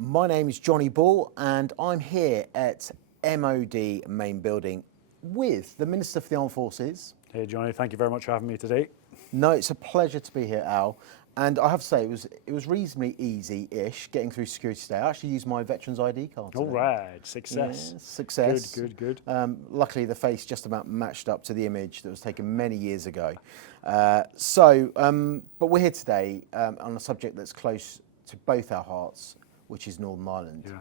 My name is Jonny Ball and I'm here at MOD Main Building with the Minister for the Armed Forces. Hey Jonny, thank you very much for having me today. No, it's a pleasure to be here, Al. And I have to say, it was reasonably easy-ish getting through security today. I actually used my Veterans ID card today. All right, success. Yeah, success. Good. Luckily, the face just about matched up to the image that was taken many years ago. But we're here today on a subject that's close to both our hearts, which is Northern Ireland. Yeah.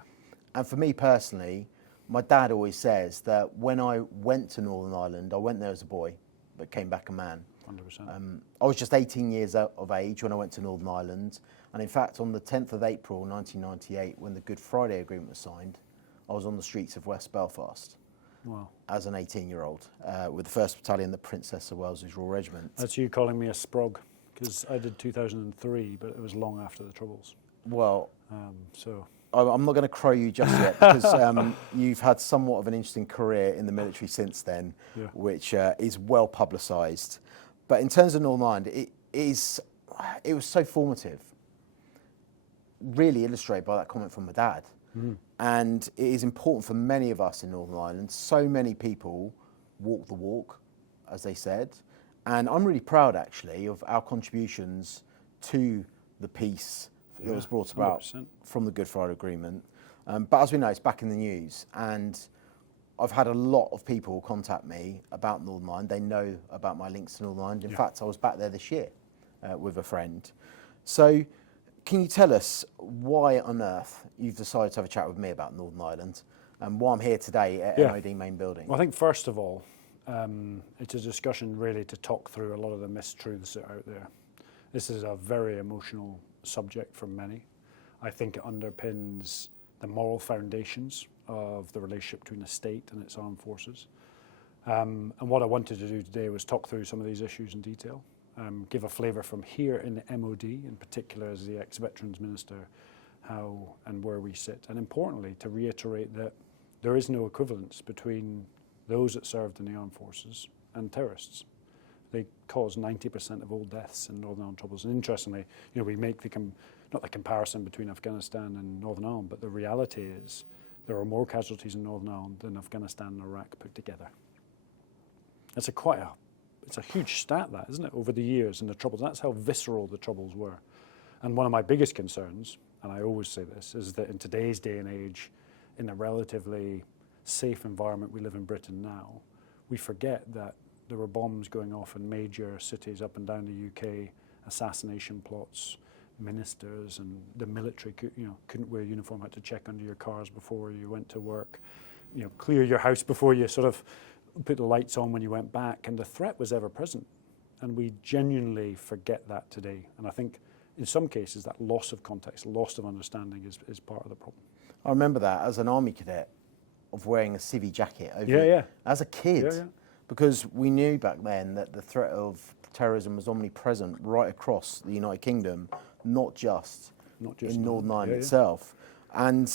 And for me personally, my dad always says that when I went to Northern Ireland, I went there as a boy, but came back a man. 100%. I was just 18 years of age when I went to Northern Ireland. And in fact, on the 10th of April 1998, when the Good Friday Agreement was signed, I was on the streets of West Belfast. Wow. As an 18-year-old with the 1st Battalion, the Princess of Wales's Royal Regiment. That's you calling me a sprog, because I did 2003, but it was long after the Troubles. Well, so I'm not going to crow you just yet, because you've had somewhat of an interesting career in the military since then, yeah. which is well publicised. But in terms of Northern Ireland, it was so formative, really illustrated by that comment from my dad. Mm. And it is important for many of us in Northern Ireland. So many people walk the walk, as they said. And I'm really proud, actually, of our contributions to the peace that was brought about 100%. From the Good Friday Agreement. But as we know, it's back in the news. And I've had a lot of people contact me about Northern Ireland. They know about my links to Northern Ireland. In fact, I was back there this year with a friend. So can you tell us why on earth you've decided to have a chat with me about Northern Ireland and why I'm here today at MOD Main Building? Well, I think first of all, it's a discussion really to talk through a lot of the mistruths that are out there. This is a very emotional subject for many. I think it underpins the moral foundations of the relationship between the state and its armed forces. And what I wanted to do today was talk through some of these issues in detail, give a flavour from here in the MOD, in particular as the ex-Veterans Minister, how and where we sit. And importantly, to reiterate that there is no equivalence between those that served in the armed forces and terrorists. They cause 90% of all deaths in Northern Ireland Troubles. And interestingly, we make not the comparison between Afghanistan and Northern Ireland, but the reality is there are more casualties in Northern Ireland than Afghanistan and Iraq put together. It's a huge stat, that, isn't it, over the years in the Troubles. That's how visceral the Troubles were. And one of my biggest concerns, and I always say this, is that in today's day and age, in the relatively safe environment we live in Britain now, we forget that there were bombs going off in major cities up and down the UK, assassination plots, ministers and the military couldn't wear a uniform, had to check under your cars before you went to work, clear your house before you sort of put the lights on when you went back, and the threat was ever present. And we genuinely forget that today. And I think in some cases that loss of context, loss of understanding is part of the problem. I remember that as an army cadet of wearing a civic jacket as a kid. Yeah. Because we knew back then that the threat of terrorism was omnipresent right across the United Kingdom, not just in Northern Ireland itself. And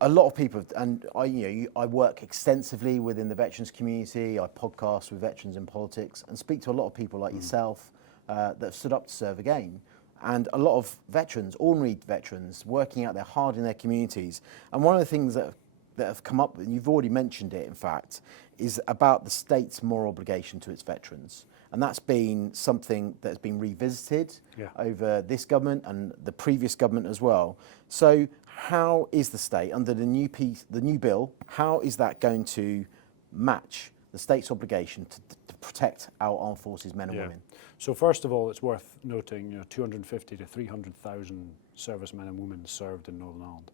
a lot of people, and I work extensively within the veterans community, I podcast with veterans in politics and speak to a lot of people like yourself that have stood up to serve again. And a lot of veterans, ordinary veterans, working out there hard in their communities. And one of the things that have come up, and you've already mentioned it in fact, is about the state's moral obligation to its veterans. And that's been something that's been revisited over this government and the previous government as well. So how is the state, under the new bill, how is that going to match the state's obligation to protect our armed forces men and women? So first of all, it's worth noting 250 to 300,000 servicemen and women served in Northern Ireland.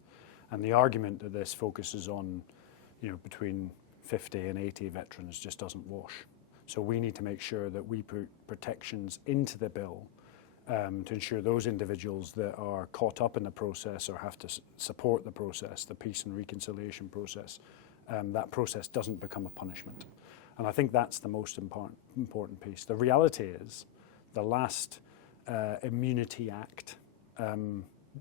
And the argument that this focuses on between 50 and 80 veterans just doesn't wash. So we need to make sure that we put protections into the bill to ensure those individuals that are caught up in the process or have to support the process, the peace and reconciliation process, that process doesn't become a punishment. And I think that's the most important piece. The reality is the last Immunity Act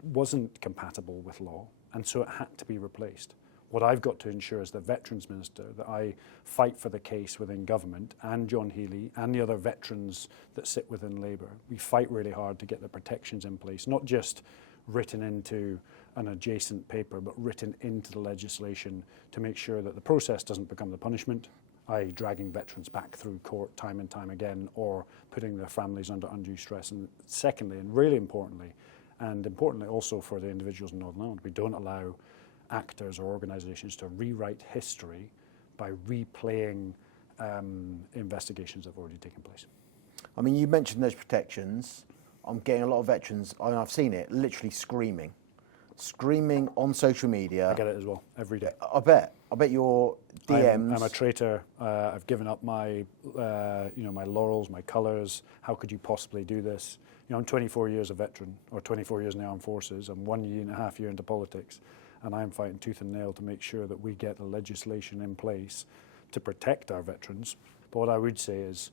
wasn't compatible with law, and so it had to be replaced. What I've got to ensure as the Veterans Minister that I fight for the case within government and John Healey and the other veterans that sit within Labour. We fight really hard to get the protections in place, not just written into an adjacent paper, but written into the legislation to make sure that the process doesn't become the punishment, i.e. dragging veterans back through court time and time again, or putting their families under undue stress. And secondly, and really importantly, and importantly also for the individuals in Northern Ireland, we don't allow actors or organisations to rewrite history by replaying investigations that have already taken place. I mean, you mentioned those protections. I'm getting a lot of veterans, I've seen it, literally screaming on social media. I get it as well, every day. I bet your DMs. I'm a traitor. I've given up my, my laurels, my colours. How could you possibly do this? I'm 24 years a veteran, or 24 years in the Armed Forces. I'm 1.5 years into politics, and I'm fighting tooth and nail to make sure that we get the legislation in place to protect our veterans. But what I would say is,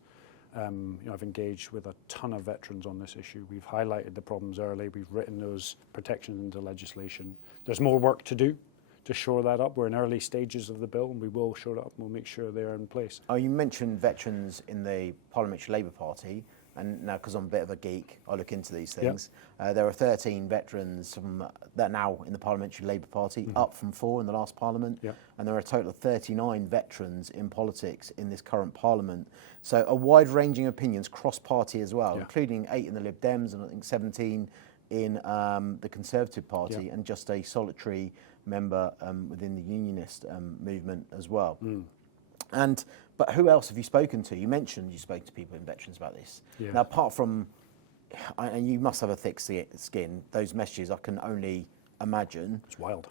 I've engaged with a ton of veterans on this issue. We've highlighted the problems early. We've written those protections into legislation. There's more work to do to shore that up. We're in early stages of the bill, and we will shore it up, and we'll make sure they're in place. Oh, you mentioned veterans in the Parliamentary Labour Party, and now, because I'm a bit of a geek, I look into these things. Yep. There are 13 veterans that are now in the Parliamentary Labour Party, up from 4 in the last Parliament, yep. And there are a total of 39 veterans in politics in this current Parliament. So a wide-ranging opinions, cross-party as well, including 8 in the Lib Dems and I think 17 in the Conservative Party, and just a solitary member within the Unionist movement as well. But who else have you spoken to? You mentioned you spoke to people in veterans about this. Yeah. Now, apart from, and you must have a thick skin, those messages I can only imagine. It's wild.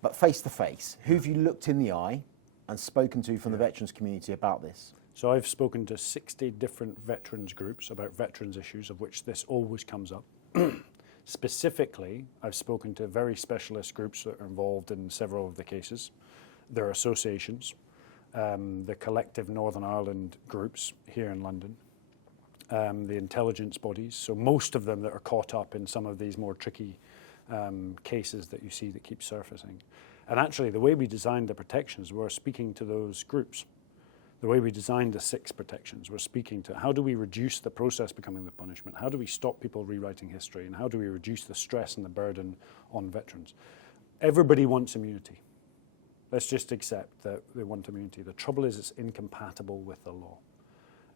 But face to face, who have you looked in the eye and spoken to from the veterans community about this? So I've spoken to 60 different veterans groups about veterans issues, of which this always comes up. Specifically, I've spoken to very specialist groups that are involved in several of the cases. There are associations. The collective Northern Ireland groups here in London, the intelligence bodies, so most of them that are caught up in some of these more tricky cases that you see that keep surfacing. And actually, the way we designed the protections, we're speaking to those groups. The way we designed the 6 protections, we're speaking to how do we reduce the process becoming the punishment? How do we stop people rewriting history? And how do we reduce the stress and the burden on veterans? Everybody wants immunity. Let's just accept that they want immunity. The trouble is it's incompatible with the law.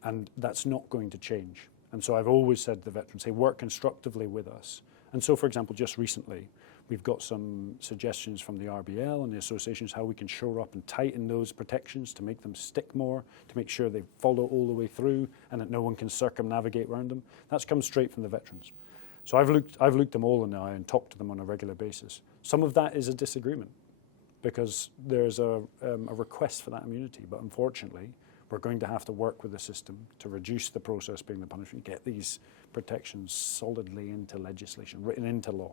And that's not going to change. And so I've always said to the veterans, work constructively with us. And so, for example, just recently, we've got some suggestions from the RBL and the associations how we can shore up and tighten those protections to make them stick more, to make sure they follow all the way through and that no one can circumnavigate around them. That's come straight from the veterans. So I've looked them all in the eye and talked to them on a regular basis. Some of that is a disagreement, because there's a request for that immunity. But unfortunately, we're going to have to work with the system to reduce the process being the punishment, get these protections solidly into legislation, written into law.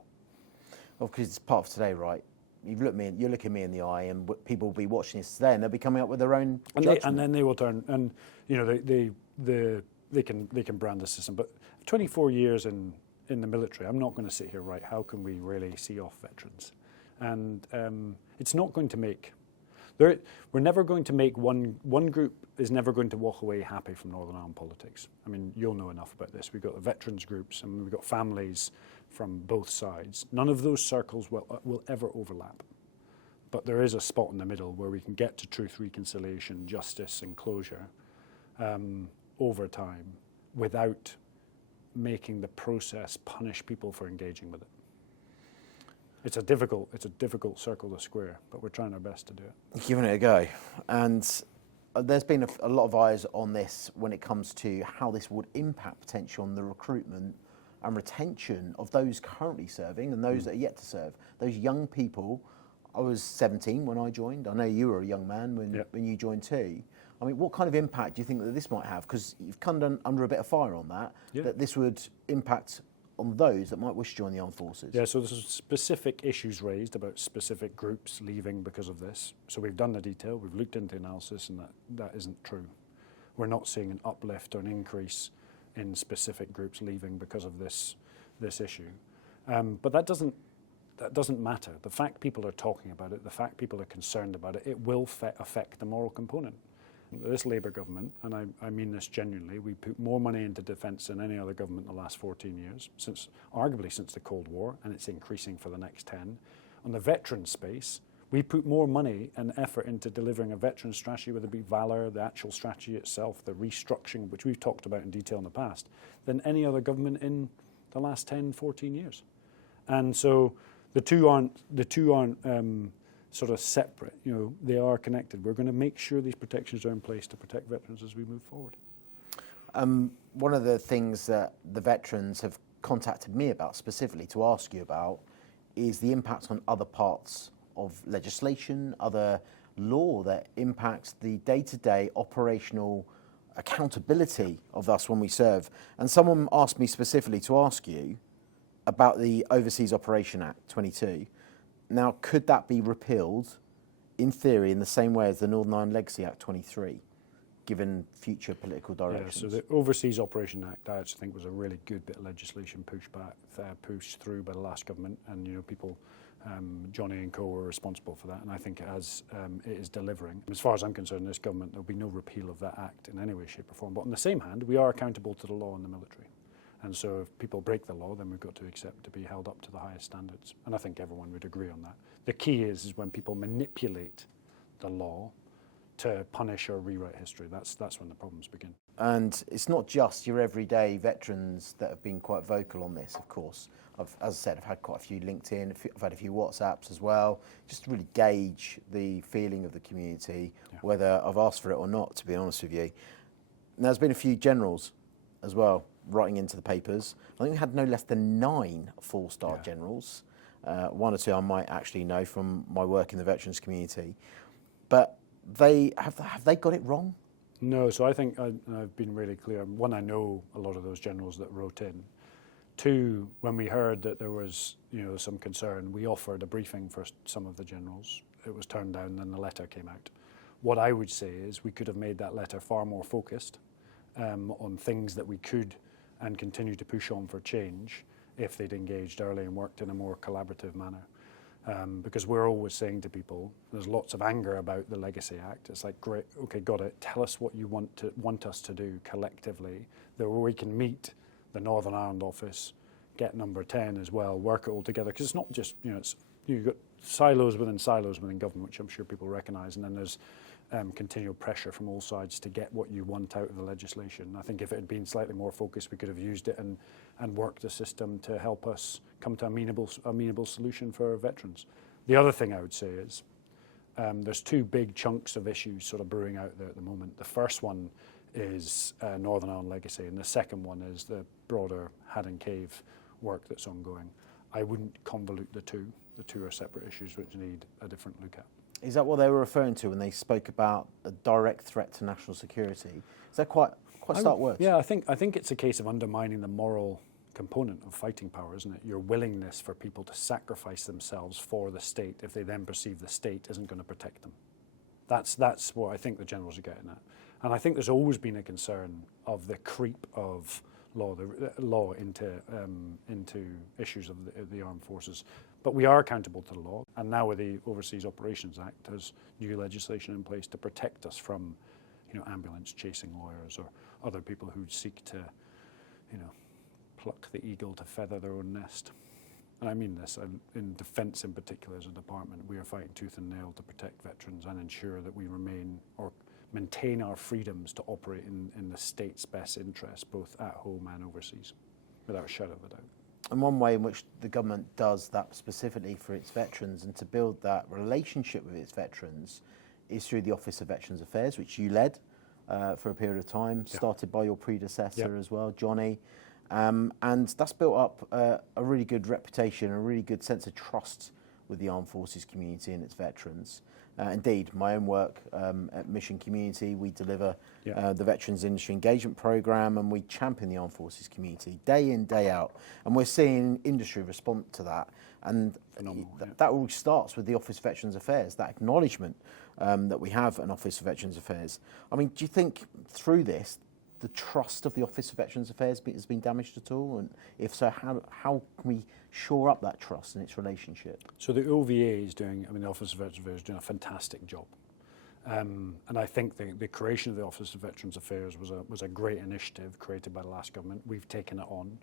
Well, because it's part of today, right? You're looking me in the eye, and people will be watching this today, and they'll be coming up with their own judgment. And then they will turn, and they can brand the system. But 24 years in the military, I'm not going to sit here, right, how can we really see off veterans? And it's not going to make, we're never going to make one group is never going to walk away happy from Northern Ireland politics. I mean, you'll know enough about this. We've got the veterans groups and we've got families from both sides. None of those circles will ever overlap. But there is a spot in the middle where we can get to truth, reconciliation, justice and closure over time without making the process punish people for engaging with it. It's a difficult circle to square, but we're trying our best to do it. Giving it a go. And there's been a lot of eyes on this when it comes to how this would impact potentially on the recruitment and retention of those currently serving and those that are yet to serve. Those young people. I was 17 when I joined. I know you were a young man when you joined too. I mean, what kind of impact do you think that this might have? Because you've come under a bit of fire on that this would impact on those that might wish to join the armed forces. Yeah, so there's specific issues raised about specific groups leaving because of this. So we've done the detail, we've looked into analysis, and that isn't true. We're not seeing an uplift or an increase in specific groups leaving because of this issue. But that doesn't matter. The fact people are talking about it, the fact people are concerned about it, it will affect the moral component. this Labour government, and I mean this genuinely, we put more money into defence than any other government in the last 14 years, arguably since the Cold War, and it's increasing for the next 10. On the veteran space, we put more money and effort into delivering a veteran strategy, whether it be Valour, the actual strategy itself, the restructuring, which we've talked about in detail in the past, than any other government in the last 10, 14 years. And so the two aren't sort of separate. You know, they are connected. We're going to make sure these protections are in place to protect veterans as we move forward. One of the things that the veterans have contacted me about specifically to ask you about is the impact on other parts of legislation, other law that impacts the day-to-day operational accountability of us when we serve. And someone asked me specifically to ask you about the Overseas Operation Act 22. Now, could that be repealed, in theory, in the same way as the Northern Ireland Legacy Act 23, given future political directions? Yeah, so the Overseas Operation Act, I actually think, was a really good bit of legislation pushed through by the last government, and you know, people, Jonny and co were responsible for that, and I think it is delivering. As far as I'm concerned, this government, there'll be no repeal of that act in any way, shape or form. But on the same hand, we are accountable to the law and the military. And so if people break the law, then we've got to accept to be held up to the highest standards. And I think everyone would agree on that. The key is when people manipulate the law to punish or rewrite history. That's when the problems begin. And it's not just your everyday veterans that have been quite vocal on this, of course. As I said, I've had quite a few LinkedIn, I've had a few WhatsApps as well, just to really gauge the feeling of the community, whether I've asked for it or not, to be honest with you. And there's been a few generals as well writing into the papers. I think we had no less than 9 four-star generals. 1 or 2 I might actually know from my work in the veterans community. But have they got it wrong? No, so I think I've been really clear. 1, I know a lot of those generals that wrote in. 2, when we heard that there was some concern, we offered a briefing for some of the generals. It was turned down, then the letter came out. What I would say is we could have made that letter far more focused on things that we could and continue to push on for change if they'd engaged early and worked in a more collaborative manner. Because we're always saying to people, there's lots of anger about the Legacy Act. It's like, great, okay, got it. Tell us what you want us to do collectively, that we can meet the Northern Ireland office, get number 10 as well, work it all together. Because it's not just, you've got silos within government, which I'm sure people recognise, and then there's continual pressure from all sides to get what you want out of the legislation. I think if it had been slightly more focused, we could have used it and worked the system to help us come to amenable solution for our veterans. The other thing I would say is there's 2 big chunks of issues sort of brewing out there at the moment. The first one is Northern Ireland Legacy, and the second one is the broader Haddon Cave work that's ongoing. I wouldn't convolute the two. The 2 are separate issues which need a different look at. Is that what they were referring to when they spoke about a direct threat to national security? Is that quite stark words? Yeah, I think it's a case of undermining the moral component of fighting power, isn't it? Your willingness for people to sacrifice themselves for the state if they then perceive the state isn't going to protect them. That's what I think the generals are getting at. And I think there's always been a concern of the creep of law into issues of the armed forces. But we are accountable to the law, and now with the Overseas Operations Act, there's new legislation in place to protect us from, ambulance chasing lawyers or other people who seek to, pluck the eagle to feather their own nest. And I mean this, in defence in particular as a department, we are fighting tooth and nail to protect veterans and ensure that we maintain our freedoms to operate in the state's best interest, both at home and overseas, without a shadow of a doubt. And one way in which the government does that specifically for its veterans and to build that relationship with its veterans is through the Office of Veterans Affairs, which you led for a period of time, started by your predecessor as well, Jonny. And that's built up a really good reputation, a really good sense of trust with the armed forces community and its veterans. Indeed, my own work at Mission Community, we deliver the Veterans Industry Engagement Programme, and we champion the armed forces community day in, day out. And we're seeing industry respond to that. And that all starts with the Office of Veterans Affairs, that acknowledgement that we have an Office of Veterans Affairs. I mean, do you think through this, the trust of the Office of Veterans Affairs has been damaged at all? And if so, how can we shore up that trust and its relationship? So the OVA is the Office of Veterans Affairs is doing a fantastic job. And I think the creation of the Office of Veterans Affairs was a great initiative created by the last government. We've taken it on.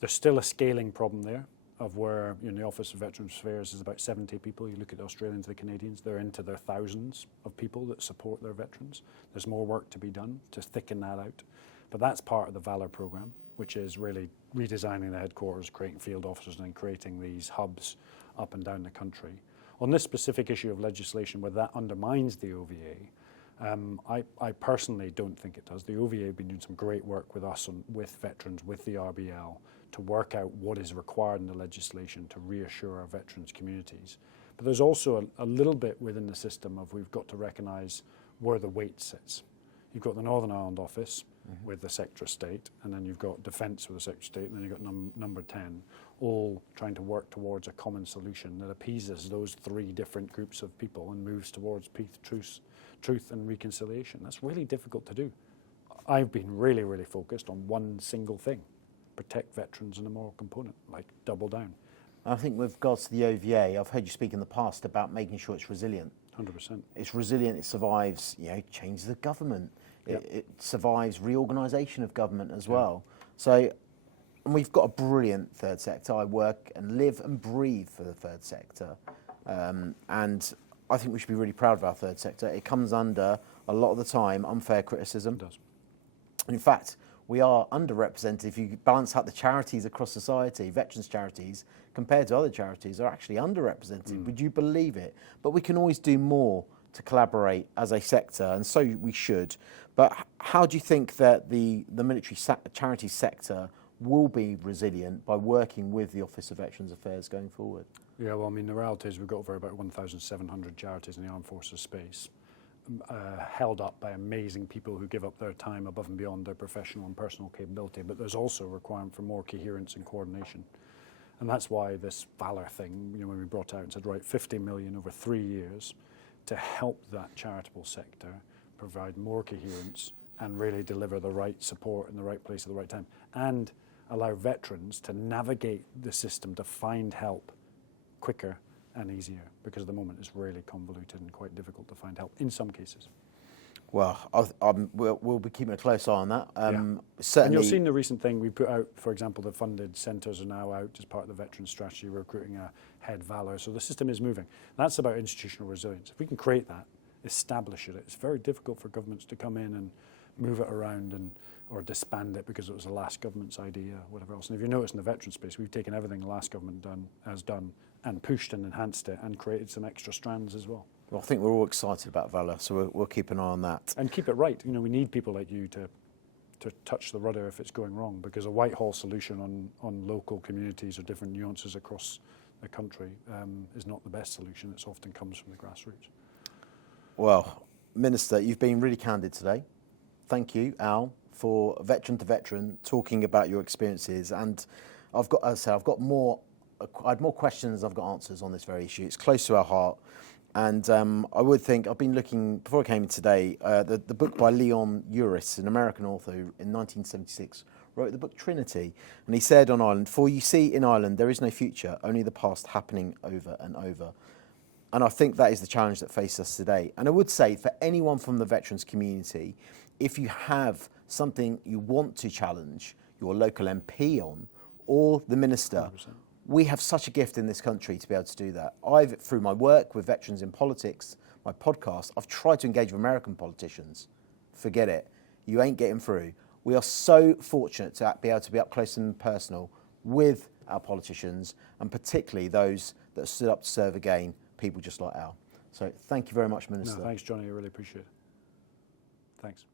There's still a scaling problem there of where the Office of Veterans Affairs is about 70 people. You look at the Australians, the Canadians, they're into their thousands of people that support their veterans. There's more work to be done to thicken that out. But that's part of the Valour programme, which is really redesigning the headquarters, creating field officers and then creating these hubs up and down the country. On this specific issue of legislation where that undermines the OVA, I personally don't think it does. The OVA have been doing some great work with us, with veterans, with the RBL, to work out what is required in the legislation to reassure our veterans communities. But there's also a little bit within the system of we've got to recognise where the weight sits. You've got the Northern Ireland Office with the Secretary of State, and then you've got Defence with the Secretary of State, and then you've got number 10, all trying to work towards a common solution that appeases those three different groups of people and moves towards peace, truth and reconciliation. That's really difficult to do. I've been really, really focused on one single thing: protect veterans and the moral component, like double down. I think with regards to the OVA, I've heard you speak in the past about making sure it's resilient. 100%. It's resilient, it survives, changes of government. It survives reorganisation of government as well. So, and we've got a brilliant third sector. I work and live and breathe for the third sector. And I think we should be really proud of our third sector. It comes under, a lot of the time, unfair criticism. It does. In fact, we are underrepresented. If you balance out the charities across society, veterans charities, compared to other charities, are actually underrepresented. Would you believe it? But we can always do more to collaborate as a sector, and so we should. But how do you think that the military charity sector will be resilient by working with the Office of Veterans Affairs going forward? Yeah, well, I mean, the reality is we've got over about 1,700 charities in the Armed Forces space, held up by amazing people who give up their time above and beyond their professional and personal capability. But there's also a requirement for more coherence and coordination. And that's why this Valour thing, when we brought out and said, right, 50 million over 3 years to help that charitable sector provide more coherence and really deliver the right support in the right place at the right time, and allow veterans to navigate the system to find help quicker and easier, because at the moment it's really convoluted and quite difficult to find help in some cases. Well, we'll be keeping a close eye on that. And Certainly, you'll see in the recent thing we put out, for example, the funded centres are now out as part of the veteran strategy. We're recruiting a head Valour, so the system is moving. That's about institutional resilience. If we can create that, establish it, it's very difficult for governments to come in and move it around or disband it because it was the last government's idea, whatever else. And if you notice in the veteran space, we've taken everything the last government has done and pushed and enhanced it and created some extra strands as well. Well, I think we're all excited about Valour, so we'll keep an eye on that. And keep it right. We need people like you to touch the rudder if it's going wrong, because a Whitehall solution on local communities or different nuances across the country is not the best solution. It often comes from the grassroots. Well, Minister, you've been really candid today. Thank you, Al, for veteran to veteran, talking about your experiences. And I've got, as I say, I had more questions than I've got answers on this very issue. It's close to our heart. And I would think, I've been looking, before I came in today, the book by Leon Uris, an American author who in 1976 wrote the book Trinity. And he said on Ireland, "For you see, in Ireland there is no future, only the past happening over and over." And I think that is the challenge that faces us today. And I would say for anyone from the veterans community, if you have something you want to challenge your local MP on, or the Minister, 100%. We have such a gift in this country to be able to do that. Through my work with veterans in politics, my podcast, I've tried to engage with American politicians. Forget it. You ain't getting through. We are so fortunate to be able to be up close and personal with our politicians, and particularly those that stood up to serve again, people just like Al. So thank you very much, Minister. No, thanks, Jonny. I really appreciate it. Thanks.